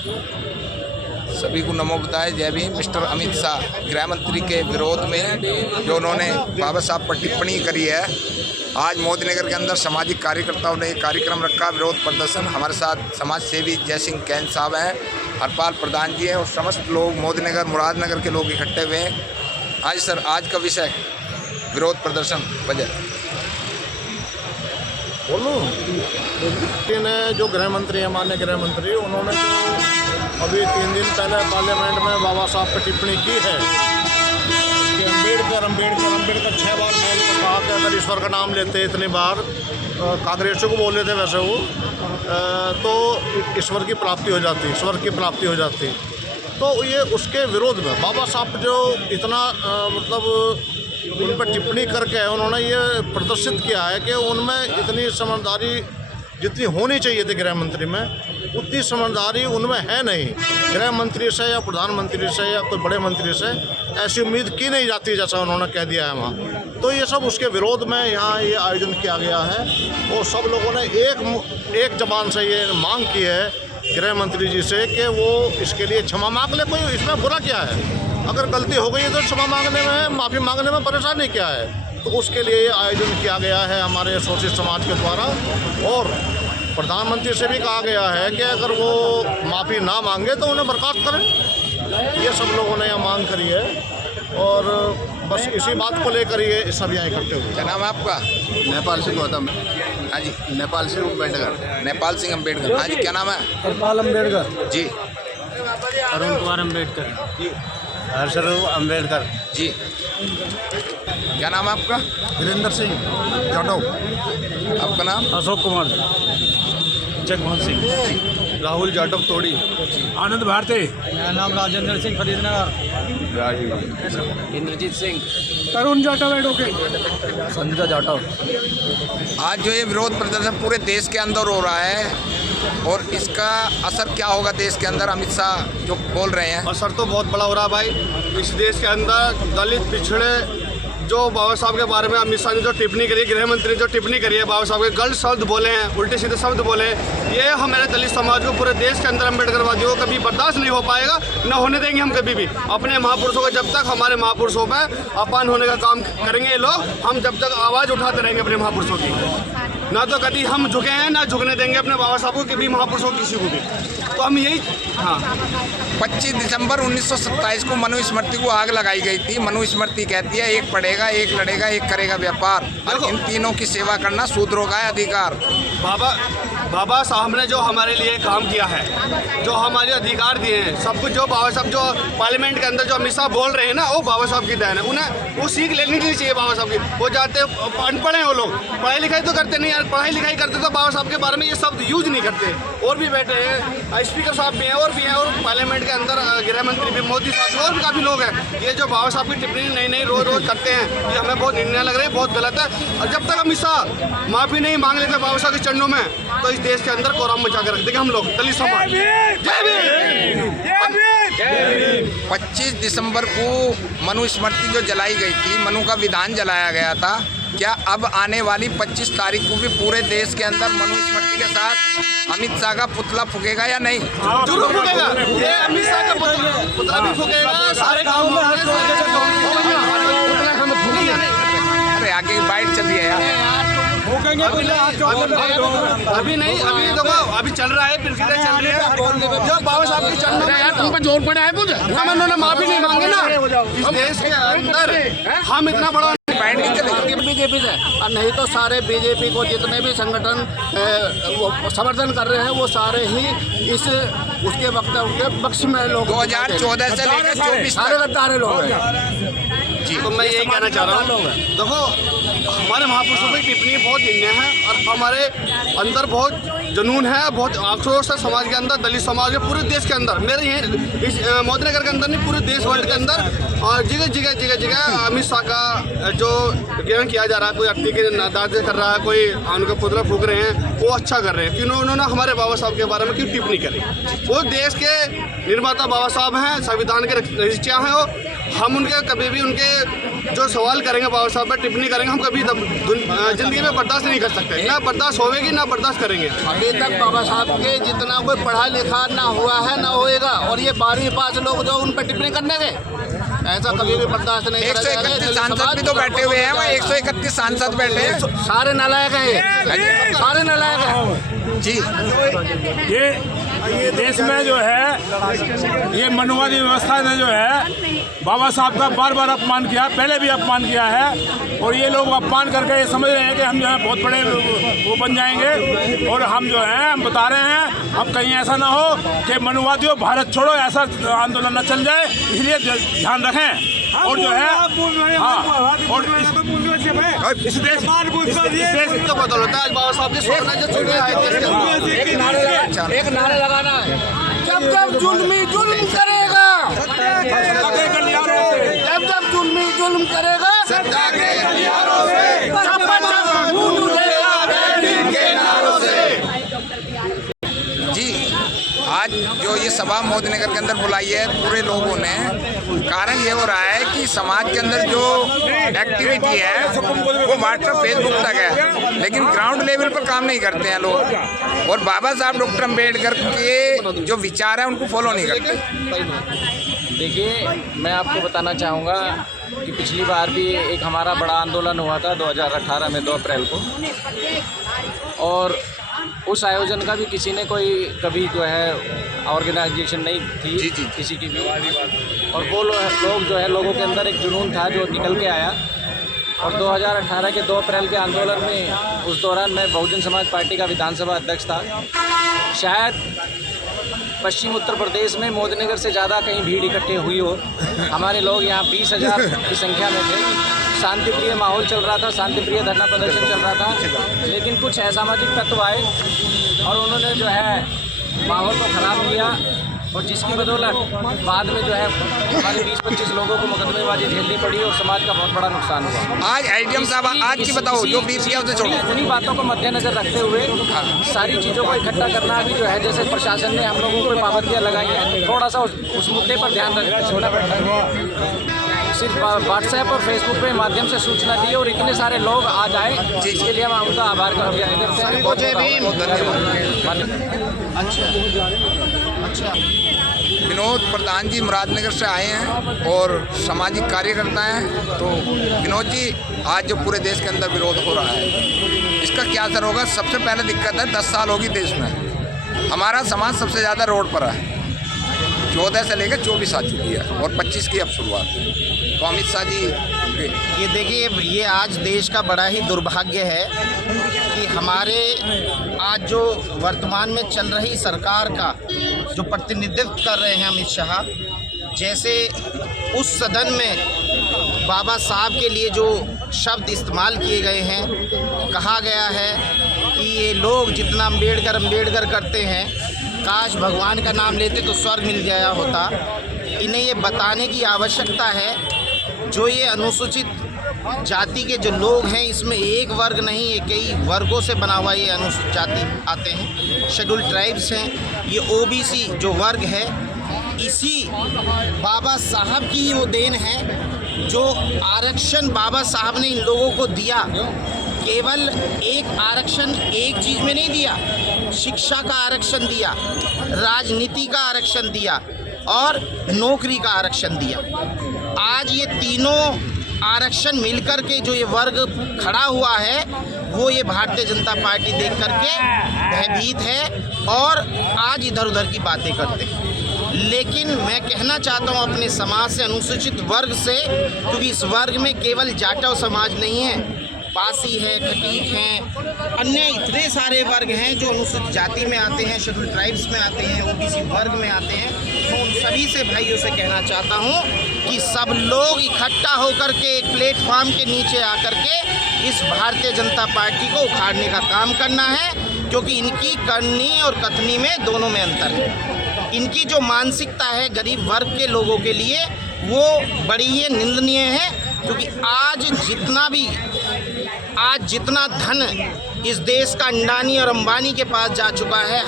सभी को नमो बुधाय, जय भीम। मिस्टर अमित शाह गृह मंत्री के विरोध में जो उन्होंने बाबा साहब पर टिप्पणी करी है, आज मोदी नगर के अंदर सामाजिक कार्यकर्ताओं ने एक कार्यक्रम रखा, विरोध प्रदर्शन। हमारे साथ समाज सेवी जय सिंह कैन साहब हैं, हरपाल प्रधान जी हैं और समस्त लोग मोदी नगर मुरादनगर के लोग इकट्ठे हुए हैं। आज सर, आज का विषय विरोध प्रदर्शन वजह बोलूँ। जो गृह मंत्री है, माननीय गृह मंत्री, उन्होंने जो अभी 3 दिन पहले पार्लियामेंट में बाबा साहब पर टिप्पणी की है कि अम्बेडकर 6 बार बोल कर कहा कि अगर ईश्वर का नाम लेते इतनी बार, कांग्रेसियों को बोल रहे थे वैसे वो, तो ईश्वर की प्राप्ति हो जाती। तो ये उसके विरोध में बाबा साहब जो इतना उन पर टिप्पणी करके उन्होंने ये प्रदर्शित किया है कि उनमें इतनी समझदारी जितनी होनी चाहिए थी गृह मंत्री में, उतनी समझदारी उनमें है नहीं। गृह मंत्री से या प्रधानमंत्री से या कोई बड़े मंत्री से ऐसी उम्मीद की नहीं जाती जैसा उन्होंने कह दिया है वहाँ। तो ये सब उसके विरोध में यहाँ ये आयोजन किया गया है और सब लोगों ने एक जबान से ये मांग की है गृह मंत्री जी से कि वो इसके लिए क्षमा मांग ले। कोई इसमें बुरा क्या है? अगर गलती हो गई है तो क्षमा मांगने में, माफ़ी मांगने में परेशानी क्या है? तो उसके लिए आयोजन किया गया है हमारे शोषित समाज के द्वारा। और प्रधानमंत्री से भी कहा गया है कि अगर वो माफ़ी ना मांगे तो उन्हें बर्खास्त करें। ये सब लोगों ने यहाँ मांग करी है और बस इसी बात को लेकर ये सब यहाँ इकट्ठे हुए। क्या नाम है आपका? नेपाल सिंह गौतम। हाँ जी। नेपाल सिंह अम्बेडकर। नेपाल सिंह अम्बेडकर। हाँ जी, क्या नाम है? हरपाल अम्बेडकर जी। अरुण कुमार अम्बेडकर जी। हर्षरूप अम्बेडकर जी। क्या नाम है आपका? वीरेंद्र सिंह जाटव। आपका नाम? अशोक कुमार, जगमोहन सिंह, राहुल जाटव तोड़ी। आनंद भारती, मेरा नाम राजेंद्र सिंह फरीदनगर। इंद्रजीत सिंह, तरुण जाटव एडवोकेट। संजय जाटव। आज जो ये विरोध प्रदर्शन पूरे देश के अंदर हो रहा है और इसका असर क्या होगा देश के अंदर, अमित शाह जो बोल रहे हैं? असर तो बहुत बड़ा हो रहा है भाई। इस देश के अंदर दलित, पिछड़े, जो बाबा साहब के बारे में अमित शाह ने जो टिप्पणी करी है, गृह मंत्री ने जो टिप्पणी करी है, बाबा साहब के गलत शब्द बोले हैं, उल्टे सीधे शब्द बोले, ये हमारे दलित समाज को, पूरे देश के अंदर अम्बेडकरवादियों को कभी बर्दाश्त नहीं हो पाएगा, न होने देंगे हम कभी भी। अपने महापुरुषों को जब तक हमारे महापुरुषों पर अपमान होने का काम करेंगे ये लोग, हम जब तक आवाज़ उठाते रहेंगे अपने महापुरुषों की। ना तो कभी हम झुके हैं, ना झुकने देंगे अपने बाबा साहब को, कभी महापुरुषों किसी को भी। तो हम यही 25 दिसंबर 1927 को मनुस्मृति को आग लगाई गई थी। मनुस्मृति कहती है एक पढ़ेगा, एक लड़ेगा, एक करेगा व्यापार, और इन तीनों की सेवा करना शूद्रों का अधिकार। बाबा साहब ने जो हमारे लिए काम किया है, जो हमारे अधिकार दिए हैं, सब कुछ जो बाबा साहब जो पार्लियामेंट के अंदर जो अमित शाह बोल रहे हैं ना, वो बाबा साहब की देन है। उन्हें वो सीख लेनी नहीं चाहिए बाबा साहब की। वो जाते अनपढ़ हैं वो लोग, पढ़ाई लिखाई तो करते नहीं यार। पढ़ाई लिखाई करते तो बाबा साहब के बारे में ये शब्द यूज नहीं करते। और भी बैठे हैं, स्पीकर साहब भी हैं और पार्लियामेंट के अंदर गृह मंत्री भी, मोदी साहब और भी काफ़ी लोग हैं। ये जो बाबा साहब की टिप्पणी नई रोज करते हैं, ये हमें बहुत निर्णय लग रहा है, बहुत गलत है। और जब तक अमित शाह माफ़ी नहीं मांग लेते बाबा साहब के चरणों में, तो इस देश के अंदर कोराम मचा कर रख देंगे हम लोग, दलित समाज। 25 दिसंबर को मनुस्मृति जो जलाई गई थी, मनु का विधान जलाया गया था। क्या अब आने वाली 25 तारीख को भी पूरे देश के अंदर मनुस्मृति के साथ अमित शाह का पुतला फूकेगा या नहीं? जरूर फूकेगा। ये अमित शाह का पुतला भी फूकेगा। सारे काम अरे आगे की बाइट चल रही है यार। अभी नहीं, अभी देखो, अभी चल रहा है, प्रक्रिया चल रही है। जो बाबा साहब की चरणों में यार तुम पर जोर पड़ा है कुछ, हम उन्होंने माफी नहीं मांगे ना। इस देश के अंदर हम इतना बड़ा बीजेपी से, और नहीं तो सारे बीजेपी को जितने भी संगठन समर्थन कर रहे हैं वो सारे ही इस उसके वक्तव्य के पक्ष में लोग 2014 से लेकर 24 सारे गद्दार लोग हैं जी। तो मैं यही कहना चाह रहा हूँ, देखो हमारे महापुरुषों की टिप्पणी बहुत निर्णय है और हमारे अंदर बहुत जुनून है, बहुत आक्रोश है समाज के अंदर, दलित समाज के पूरे देश के अंदर। मेरे ये इस मोदी नगर के अंदर नहीं, पूरे देश वर्ल्ड के अंदर और जगह अमित शाह का जो ज्ञान किया जा रहा है, कोई अट्टी के दादे कर रहा है, कोई उनका पुतला फूक रहे हैं, वो अच्छा कर रहे हैं। क्यों उन्होंने हमारे बाबा साहब के बारे में क्यों टिप्पणी करी? वो देश के निर्माता बाबा साहब हैं, संविधान के रचयिता हैं वो। हम उनके कभी भी उनके जो सवाल करेंगे बाबा साहब पर, टिप्पणी करेंगे, हम कभी ज़िंदगी में बर्दाश्त नहीं कर सकते। ना बर्दाश्त होगी ना बर्दाश्त करेंगे। अभी तक बाबा साहब के जितना कोई पढ़ा लिखा ना हुआ है ना होएगा, और ये 12वीं पास लोग जो उन पर टिप्पणी करने गए, ऐसा कभी भी बर्दाश्त नहीं करा जाएगा। 131 सांसद भी तो बैठे हुए हैं, वहाँ 131 सांसद बैठे हैं, सारे नालायक हैं, सारे नालायक हैं जी। ये देश में जो है ये मनुवादी व्यवस्था ने जो है बाबा साहब का बार बार अपमान किया, पहले भी अपमान किया है, और ये लोग अपमान करके ये समझ रहे हैं कि हम जो है बहुत बड़े वो बन जाएंगे। और हम जो हैं हम बता रहे हैं, अब कहीं ऐसा ना हो कि मनुवादियों भारत छोड़ो ऐसा आंदोलन न चल जाए, इसलिए ध्यान रखें। और जो है हाँ, और इस देश तो बदल होता है। आज बाबा साहब की सोचना जो छूटे हैं, एक नारा लगाना है, जब जब जुल्मी जुल्म करेगा, जब जब जुल्मी जुल्म करेगा, जी। आज जो ये सभा मोदीनगर के अंदर बुलाई है पूरे लोगों ने, कारण ये हो रहा है कि समाज के अंदर जो एक्टिविटी है वो व्हाट्सएप फेसबुक तक है, लेकिन ग्राउंड लेवल पर काम नहीं करते हैं लोग, और बाबा साहब डॉक्टर अम्बेडकर के जो विचार हैं उनको फॉलो नहीं करते। देखिए, मैं आपको बताना चाहूँगा कि पिछली बार भी एक हमारा बड़ा आंदोलन हुआ था 2018 में 2 अप्रैल को, और उस आयोजन का भी किसी ने कोई कभी जो है ऑर्गेनाइजेशन नहीं थी जी, जी। किसी की भी, और वो लोग जो है लोगों के अंदर एक जुनून था जो निकल के आया। और 2018 के 2 अप्रैल के आंदोलन में उस दौरान मैं बहुजन समाज पार्टी का विधानसभा अध्यक्ष था। शायद पश्चिम उत्तर प्रदेश में मोदीनगर से ज़्यादा कहीं भीड़ इकट्ठे हुई हो। हमारे लोग यहाँ 20,000 की संख्या में थे। शांतिप्रिय माहौल चल रहा था, शांतिप्रिय धरना प्रदर्शन चल रहा था, लेकिन कुछ असामाजिक तत्व आए और उन्होंने जो है माहौल को ख़राब किया, और जिसकी बदौलत बाद में जो है हमारे 20-25 लोगों को मुकदमेबाजी झेलनी पड़ी और समाज का बहुत बड़ा नुकसान हुआ। आज आईडीएम साहब आज की बताओ जो बीत गया उसे छोड़ो। उन्हीं बातों को मद्देनजर रखते हुए सारी चीज़ों को इकट्ठा करना भी जो है, जैसे प्रशासन ने हम लोगों को पाबंदियाँ लगाई हैं, थोड़ा सा उस मुद्दे पर ध्यान रखना पड़ता है। सिर्फ व्हाट्सएप और फेसबुक के माध्यम से सूचना दी और इतने सारे लोग आ जाए, इसके लिए हम उनका आभार व्यक्त करते हैं। अच्छा, विनोद प्रधान जी मुरादनगर से आए हैं और सामाजिक कार्यकर्ता हैं। तो विनोद जी, आज जो पूरे देश के अंदर विरोध हो रहा है, इसका क्या असर होगा? सबसे पहले दिक्कत है 10 साल होगी देश में, हमारा समाज सबसे ज़्यादा रोड पर है। 14 से लेकर 24 आ चुकी है और 25 की अब शुरुआत है। तो अमित शाह जी, ये देखिए, ये आज देश का बड़ा ही दुर्भाग्य है कि हमारे आज जो वर्तमान में चल रही सरकार का जो प्रतिनिधित्व कर रहे हैं अमित शाह, जैसे उस सदन में बाबा साहब के लिए जो शब्द इस्तेमाल किए गए हैं, कहा गया है कि ये लोग जितना अम्बेडकर करते हैं, काश भगवान का नाम लेते तो स्वर्ग मिल गया होता। इन्हें ये बताने की आवश्यकता है, जो ये अनुसूचित जाति के जो लोग हैं, इसमें एक वर्ग नहीं, ये कई वर्गों से बना हुआ ये अनुसूचित जाति आते हैं, शेड्यूल ट्राइब्स हैं, ये ओबीसी जो वर्ग है, इसी बाबा साहब की ही वो देन है। जो आरक्षण बाबा साहब ने इन लोगों को दिया, केवल एक आरक्षण एक चीज़ में नहीं दिया, शिक्षा का आरक्षण दिया, राजनीति का आरक्षण दिया और नौकरी का आरक्षण दिया। आज ये तीनों आरक्षण मिलकर के जो ये वर्ग खड़ा हुआ है, वो ये भारतीय जनता पार्टी देख करके भयभीत है और आज इधर उधर की बातें करते हैं। लेकिन मैं कहना चाहता हूँ अपने समाज से, अनुसूचित वर्ग से, क्योंकि इस वर्ग में केवल जाटव समाज नहीं है, पासी है, खटीक हैं, अन्य इतने सारे वर्ग हैं जो अनुसूचित जाति में आते हैं, शेड्यूल ट्राइब्स में आते हैं, ओबीसी वर्ग में आते हैं। मैं उन सभी से भाइयों से कहना चाहता हूं कि सब लोग इकट्ठा होकर के एक प्लेटफॉर्म के नीचे आकर के इस भारतीय जनता पार्टी को उखाड़ने का काम करना है, क्योंकि इनकी करनी और कथनी में दोनों में अंतर है। इनकी जो मानसिकता है गरीब वर्ग के लोगों के लिए, वो बड़ी ही निंदनीय है, क्योंकि आज जितना भी आज जितना धन इस देश का अंडानी और अंबानी के पास जा चुका है,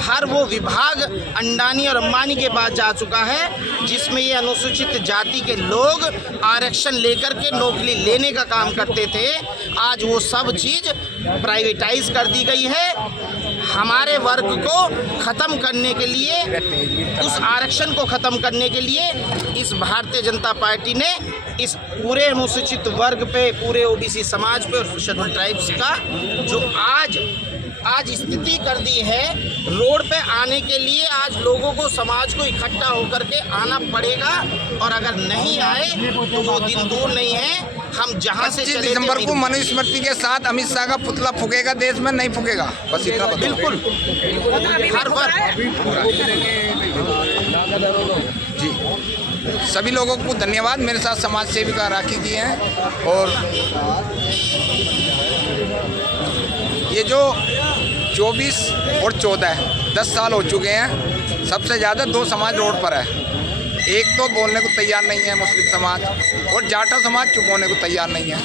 हर वो विभाग अंडानी और अंबानी के पास जा चुका है जिसमें ये अनुसूचित जाति के लोग आरक्षण लेकर के नौकरी लेने का काम करते थे। आज वो सब चीज़ प्राइवेटाइज कर दी गई है। हमारे वर्ग को ख़त्म करने के लिए, उस आरक्षण को ख़त्म करने के लिए इस भारतीय जनता पार्टी ने इस पूरे अनुसूचित वर्ग पे, पूरे ओबीसी समाज पे और शेड्यूल ट्राइब्स का जो आज स्थिति कर दी है, रोड पे आने के लिए आज लोगों को, समाज को इकट्ठा होकर के आना पड़ेगा। और अगर नहीं आए तो वो दिन दूर नहीं है। हम जहाँ से 25 चले दिसंबर थे, को मनुस्मृति के साथ अमित शाह का पुतला फूकेगा, देश में नहीं फूकेगा, बस इतना बताओ। बिल्कुल हर वर्ग जी, सभी लोगों को धन्यवाद। मेरे साथ समाज सेविका राखी जी हैं। और ये जो 24 और 14 10 साल हो चुके हैं, सबसे ज़्यादा 2 समाज रोड पर है। एक तो बोलने को तैयार नहीं है मुस्लिम समाज, और जाटा समाज चुप होने को तैयार नहीं है।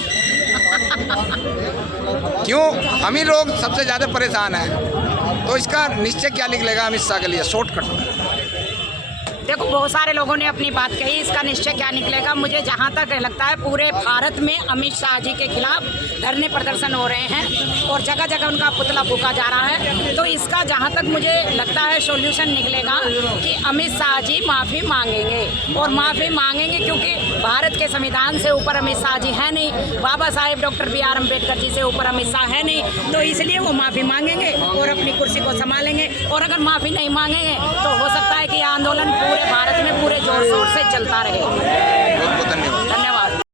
क्यों? हम ही लोग सबसे ज़्यादा परेशान हैं। तो इसका निश्चय क्या निकलेगा अमित शाह के लिए? शॉर्टकट देखो, बहुत सारे लोगों ने अपनी बात कही, इसका निश्चय क्या निकलेगा। मुझे जहाँ तक लगता है पूरे भारत में अमित शाह जी के खिलाफ धरने प्रदर्शन हो रहे हैं और जगह जगह उनका पुतला फूका जा रहा है। तो इसका जहाँ तक मुझे लगता है सॉल्यूशन निकलेगा कि अमित शाह जी माफ़ी मांगेंगे, और माफ़ी मांगेंगे क्योंकि भारत के संविधान से ऊपर अमित शाह जी है नहीं, बाबा साहेब डॉक्टर BR अम्बेडकर जी से ऊपर अमित शाह है नहीं। तो इसलिए वो माफ़ी मांगेंगे और अपनी कुर्सी को संभालेंगे। और अगर माफ़ी नहीं मांगेंगे तो हो सकता है कि आंदोलन पूरे भारत में पूरे जोर शोर से चलता रहे। बहुत बहुत धन्यवाद।